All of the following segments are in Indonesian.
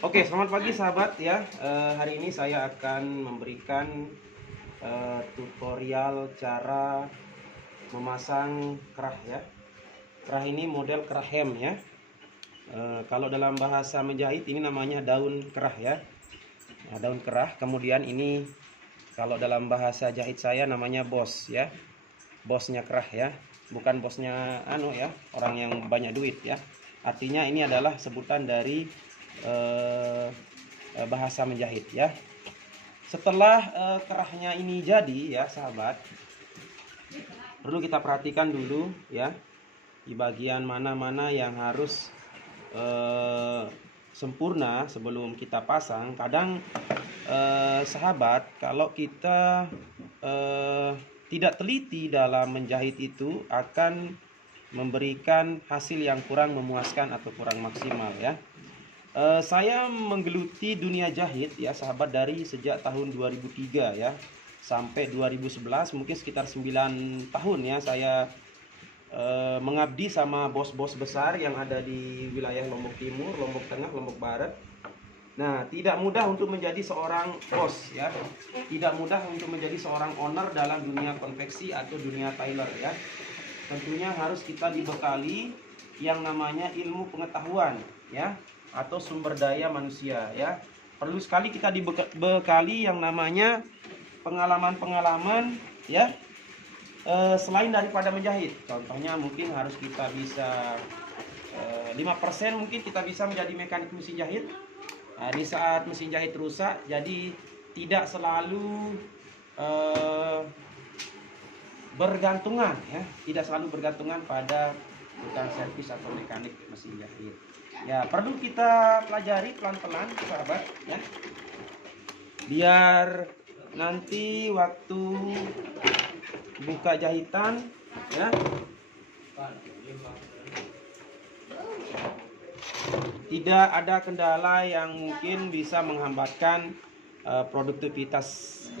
Oke, selamat pagi sahabat ya. Hari ini saya akan memberikan tutorial cara memasang kerah ya. Kerah ini model kerah hem ya. Kalau dalam bahasa menjahit ini namanya daun kerah ya. Nah, daun kerah. Kemudian ini kalau dalam bahasa jahit saya namanya bos ya. Bosnya kerah ya. Bukan bosnya ya, orang yang banyak duit ya. Artinya ini adalah sebutan dari bahasa menjahit ya. Setelah kerahnya ini jadi ya sahabat, perlu kita perhatikan dulu ya, di bagian mana-mana yang harus sempurna sebelum kita pasang. Kadang sahabat, kalau kita tidak teliti dalam menjahit itu akan memberikan hasil yang kurang memuaskan atau kurang maksimal ya. Saya menggeluti dunia jahit ya sahabat dari sejak tahun 2003 ya sampai 2011, mungkin sekitar 9 tahun ya saya mengabdi sama bos-bos besar yang ada di wilayah Lombok Timur, Lombok Tengah, Lombok Barat. Nah, tidak mudah untuk menjadi seorang bos ya. Tidak mudah untuk menjadi seorang owner dalam dunia konveksi atau dunia tailor ya. Tentunya harus kita dibekali yang namanya ilmu pengetahuan ya, atau sumber daya manusia ya. Perlu sekali kita dibekali yang namanya pengalaman-pengalaman ya, selain daripada menjahit. Contohnya mungkin harus kita bisa 5% mungkin kita bisa menjadi mekanik mesin jahit. Nah, di saat mesin jahit rusak, jadi tidak selalu bergantungan ya, tidak selalu bergantungan pada tukang servis atau mekanik mesin jahit. Ya, perlu kita pelajari pelan-pelan sahabat ya. Biar nanti waktu buka jahitan ya, tidak ada kendala yang mungkin bisa menghambatkan produktivitas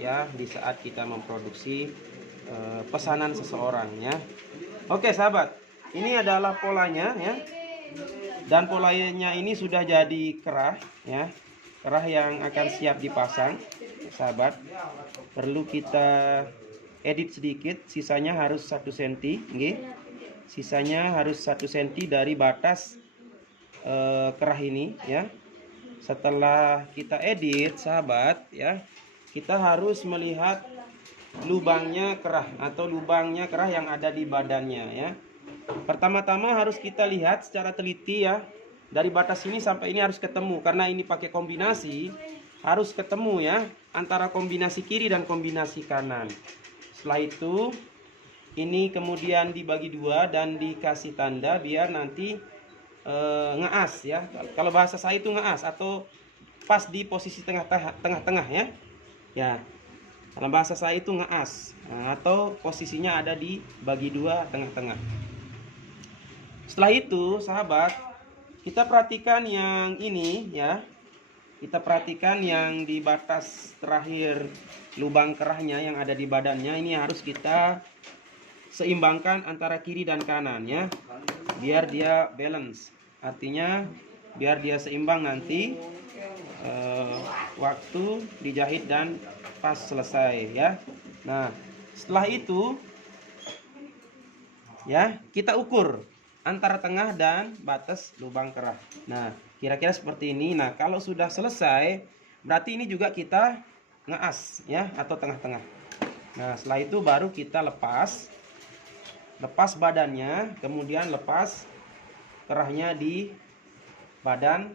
ya di saat kita memproduksi pesanan seseorang ya. Oke sahabat, ini adalah polanya ya, dan polanya ini sudah jadi kerah ya, kerah yang akan siap dipasang sahabat. Perlu kita edit sedikit, sisanya harus 1 cm nggih. Sisanya harus 1 cm dari batas kerah ini ya. Setelah kita edit sahabat ya, kita harus melihat lubangnya kerah atau lubangnya kerah yang ada di badannya ya. Pertama-tama harus kita lihat secara teliti ya, dari batas ini sampai ini harus ketemu, karena ini pakai kombinasi, harus ketemu ya antara kombinasi kiri dan kombinasi kanan. Setelah itu ini kemudian dibagi dua dan dikasih tanda biar nanti ngeas ya. Kalau bahasa saya itu ngeas atau pas di posisi tengah-tengah ya. Ya, dalam bahasa saya itu ngeas, atau posisinya ada di bagi dua tengah-tengah. Setelah itu sahabat, kita perhatikan yang ini ya. Kita perhatikan yang di batas terakhir lubang kerahnya yang ada di badannya, ini harus kita seimbangkan antara kiri dan kanan ya, biar dia balance. Artinya biar dia seimbang nanti waktu dijahit dan pas selesai ya. Nah, setelah itu ya, kita ukur antara tengah dan batas lubang kerah. Nah, kira-kira seperti ini. Nah, kalau sudah selesai, berarti ini juga kita ngeas ya, atau tengah-tengah. Nah, setelah itu baru kita lepas badannya, kemudian lepas kerahnya di badan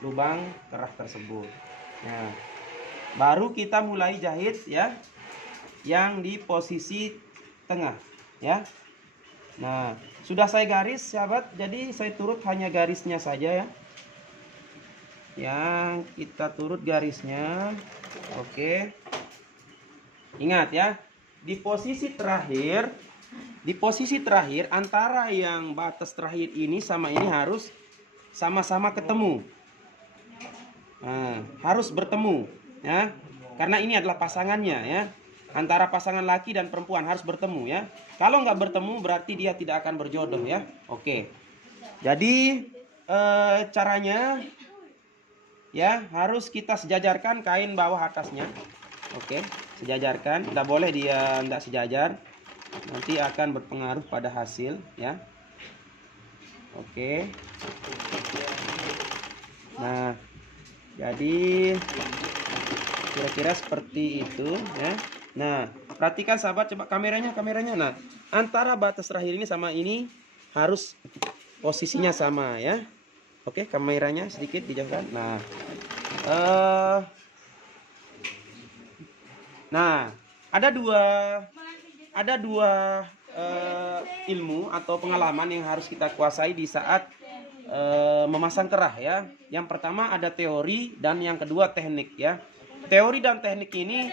lubang kerah tersebut. Nah, baru kita mulai jahit ya, yang di posisi tengah ya. Nah, sudah saya garis sahabat, jadi saya turut hanya garisnya saja ya. Yang kita turut garisnya. Oke. Ingat ya, di posisi terakhir antara yang batas terakhir ini sama ini harus sama-sama ketemu. Nah, harus bertemu ya. Karena ini adalah pasangannya ya. Antara pasangan laki dan perempuan harus bertemu ya. Kalau nggak bertemu berarti dia tidak akan berjodoh ya. Oke. Jadi caranya ya harus kita sejajarkan kain bawah atasnya. Oke, sejajarkan, tidak boleh dia tidak sejajar, nanti akan berpengaruh pada hasil ya. Oke, nah jadi kira-kira seperti itu ya. Nah, perhatikan sahabat, coba kameranya. Nah, antara batas terakhir ini sama ini harus posisinya sama ya. Oke, kameranya sedikit dijauhkan. Nah, ada dua ilmu atau pengalaman yang harus kita kuasai di saat memasang kerah ya. Yang pertama ada teori dan yang kedua teknik ya. Teori dan teknik ini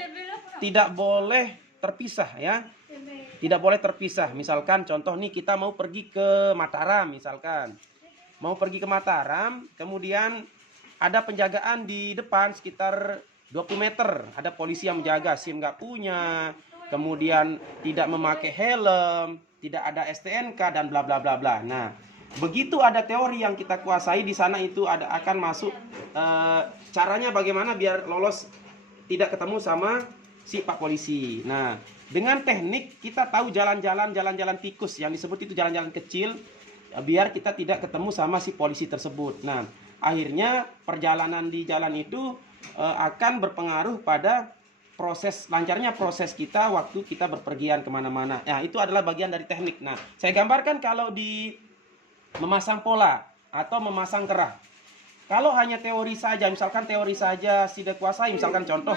tidak boleh terpisah ya. Tidak boleh terpisah. Misalkan contoh nih, kita mau pergi ke Mataram misalkan. Mau pergi ke Mataram, kemudian ada penjagaan di depan sekitar 20 meter. Ada polisi yang menjaga, SIM nggak punya, kemudian tidak memakai helm, tidak ada STNK dan bla bla bla bla. Nah, begitu ada teori yang kita kuasai di sana, itu akan masuk caranya bagaimana biar lolos tidak ketemu sama si Pak Polisi. Nah, dengan teknik kita tahu jalan-jalan tikus yang disebut itu jalan-jalan kecil biar kita tidak ketemu sama si polisi tersebut. Nah, akhirnya perjalanan di jalan itu akan berpengaruh pada lancarnya proses kita waktu kita berpergian kemana-mana. Nah, itu adalah bagian dari teknik. Nah, saya gambarkan kalau di memasang pola atau memasang kerah. Kalau hanya teori saja, misalkan teori saja Sida kuasai, misalkan contoh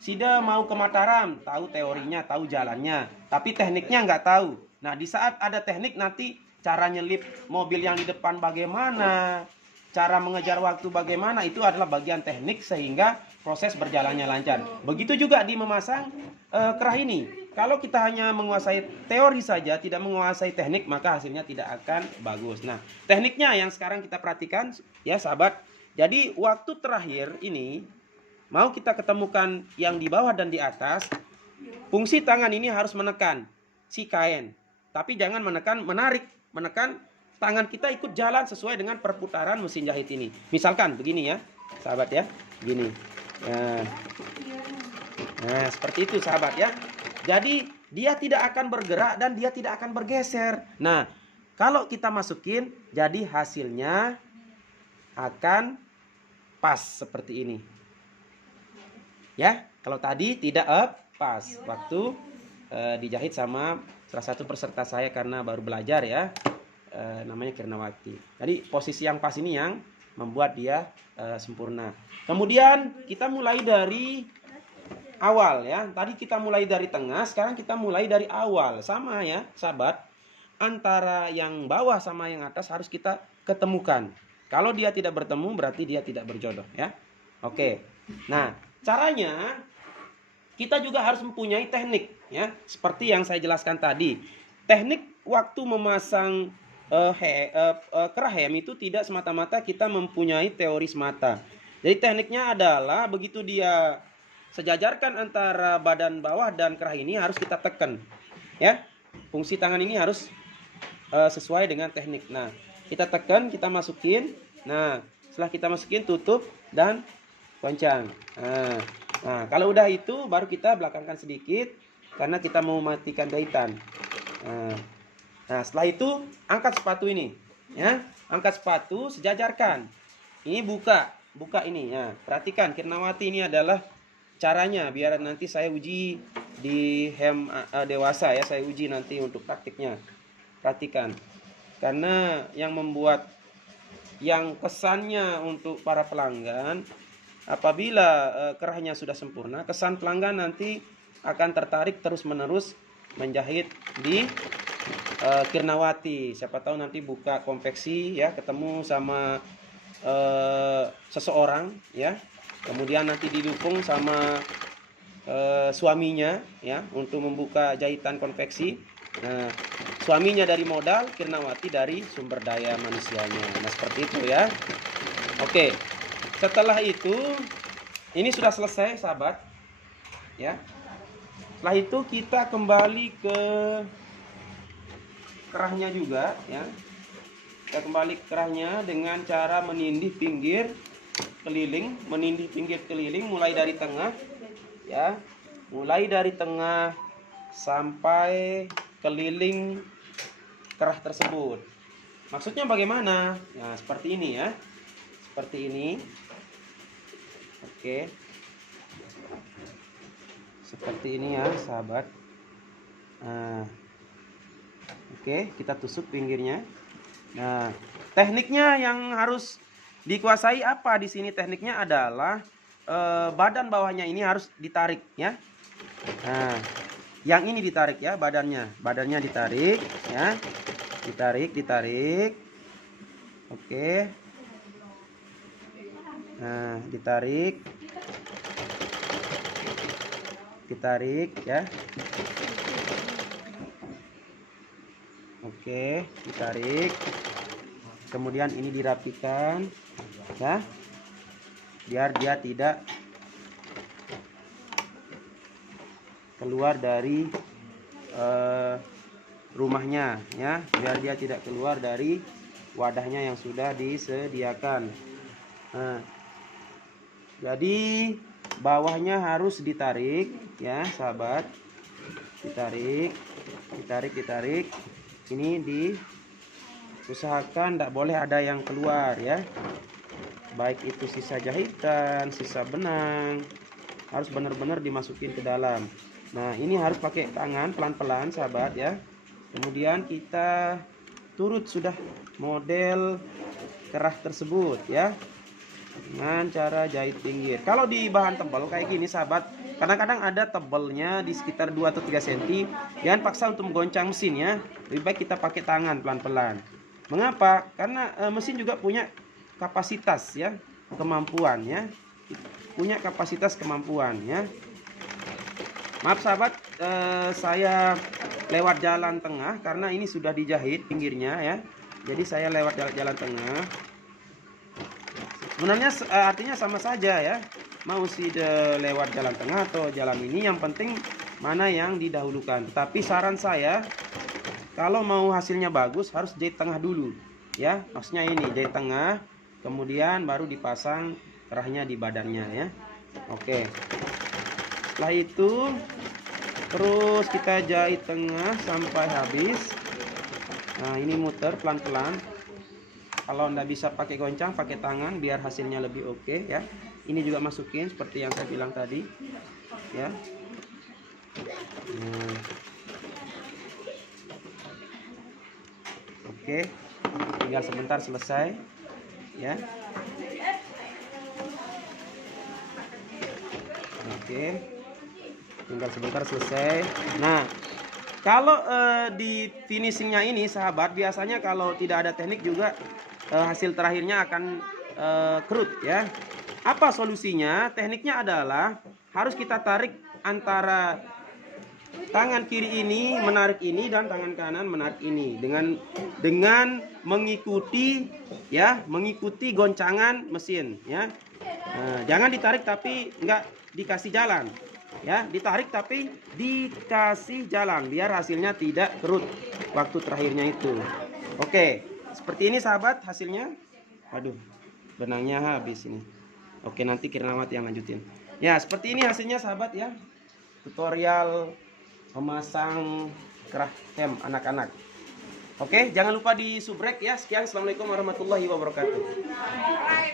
Sida mau ke Mataram, tahu teorinya, tahu jalannya, tapi tekniknya nggak tahu. Nah, di saat ada teknik nanti cara nyelip mobil yang di depan bagaimana, cara mengejar waktu bagaimana, itu adalah bagian teknik sehingga proses berjalannya lancar. Begitu juga di memasang kerah ini. Kalau kita hanya menguasai teori saja, tidak menguasai teknik, maka hasilnya tidak akan bagus. Nah, tekniknya yang sekarang kita perhatikan ya sahabat. Jadi waktu terakhir ini mau kita ketemukan yang di bawah dan di atas, fungsi tangan ini harus menekan si kain. Tapi jangan menekan tangan kita ikut jalan sesuai dengan perputaran mesin jahit ini. Misalkan begini ya, sahabat ya, begini. Nah, seperti itu sahabat ya. Jadi dia tidak akan bergerak dan dia tidak akan bergeser. Nah, kalau kita masukin, jadi hasilnya akan pas seperti ini. Ya, kalau tadi tidak pas waktu dijahit sama salah satu peserta saya karena baru belajar ya, namanya Kirnawati. Jadi posisi yang pas ini yang membuat dia sempurna. Kemudian kita mulai dari awal ya. Tadi kita mulai dari tengah, sekarang kita mulai dari awal. Sama ya sahabat, antara yang bawah sama yang atas harus kita ketemukan. Kalau dia tidak bertemu berarti dia tidak berjodoh ya. Oke. Nah, caranya kita juga harus mempunyai teknik ya, seperti yang saya jelaskan tadi. Teknik waktu memasang kerah hem itu tidak semata-mata kita mempunyai teori semata. Jadi tekniknya adalah begitu dia sejajarkan antara badan bawah dan kerah ini harus kita tekan ya. Fungsi tangan ini harus sesuai dengan teknik. Nah, kita tekan, kita masukin. Nah, setelah kita masukin tutup dan goncang. Nah, kalau udah itu baru kita belakangkan sedikit karena kita mau matikan jahitan. Nah, setelah itu angkat sepatu ini ya. Angkat sepatu, sejajarkan. Ini buka ini ya. Perhatikan Kirnawati, ini adalah caranya biar nanti saya uji di hem dewasa ya. Saya uji nanti untuk praktiknya. Perhatikan. Karena yang membuat yang kesannya untuk para pelanggan, apabila kerahnya sudah sempurna, kesan pelanggan nanti akan tertarik terus-menerus menjahit di Kirnawati. Siapa tahu nanti buka konveksi ya, ketemu sama seseorang ya. Kemudian nanti didukung sama suaminya ya untuk membuka jahitan konveksi. Nah, suaminya dari modal, Kirnawati dari sumber daya manusianya. Nah, seperti itu ya. Oke. Setelah itu, ini sudah selesai sahabat ya. Setelah itu kita kembali ke kerahnya juga ya. Kita kembali ke kerahnya dengan cara menindih pinggir keliling, menindih pinggir keliling mulai dari tengah ya. Mulai dari tengah sampai keliling kerah tersebut. Maksudnya bagaimana? Nah, seperti ini ya. Seperti ini. Oke. Seperti ini ya, sahabat. Nah. Oke, kita tusuk pinggirnya. Nah, tekniknya yang harus dikuasai apa di sini? Tekniknya adalah badan bawahnya ini harus ditarik ya. Nah, yang ini ditarik ya badannya. Badannya ditarik ya. Ditarik. Oke. Nah, ditarik ya. Oke, ditarik. Kemudian ini dirapikan ya. Biar dia tidak keluar dari rumahnya ya, biar dia tidak keluar dari wadahnya yang sudah disediakan. Nah, jadi bawahnya harus ditarik ya, sahabat. Ditarik. Ini diusahakan tidak boleh ada yang keluar ya. Baik itu sisa jahitan, sisa benang, harus benar-benar dimasukin ke dalam. Nah, ini harus pakai tangan pelan-pelan, sahabat ya. Kemudian kita turut sudah model kerah tersebut ya, dengan cara jahit pinggir. Kalau di bahan tebal kayak gini, sahabat, kadang-kadang ada tebalnya di sekitar 2 atau 3 cm. Jangan paksa untuk menggoncang mesin ya. Lebih baik kita pakai tangan pelan-pelan. Mengapa? Karena mesin juga punya kapasitas ya, kemampuan ya. Punya kapasitas kemampuan ya. Maaf sahabat, saya lewat jalan tengah karena ini sudah dijahit pinggirnya ya. Jadi saya lewat jalan tengah. Sebenarnya artinya sama saja ya. Mau sih lewat jalan tengah atau jalan ini, yang penting mana yang didahulukan. Tapi saran saya, kalau mau hasilnya bagus harus jahit tengah dulu ya. Maksudnya ini jahit tengah, kemudian baru dipasang kerahnya di badannya ya. Oke. Setelah itu terus kita jahit tengah sampai habis. Nah, ini muter pelan-pelan. Kalau anda bisa pakai goncang, pakai tangan biar hasilnya lebih oke ya. Ini juga masukin seperti yang saya bilang tadi ya. Oke, tinggal sebentar selesai ya. Oke, tinggal sebentar selesai. Nah, kalau di finishingnya ini, sahabat, biasanya kalau tidak ada teknik juga hasil terakhirnya akan kerut ya. Apa solusinya? Tekniknya adalah harus kita tarik antara tangan kiri ini menarik ini dan tangan kanan menarik ini dengan mengikuti ya, mengikuti goncangan mesin ya. Nah, jangan ditarik tapi nggak dikasih jalan ya, ditarik tapi dikasih jalan biar hasilnya tidak kerut waktu terakhirnya itu. Oke, seperti ini sahabat hasilnya. Waduh, benangnya habis ini. Oke, nanti Kirnawat yang lanjutin ya. Seperti ini hasilnya sahabat ya, tutorial memasang kerah hem anak-anak. Oke, jangan lupa di subrek ya. Sekian, assalamualaikum warahmatullahi wabarakatuh.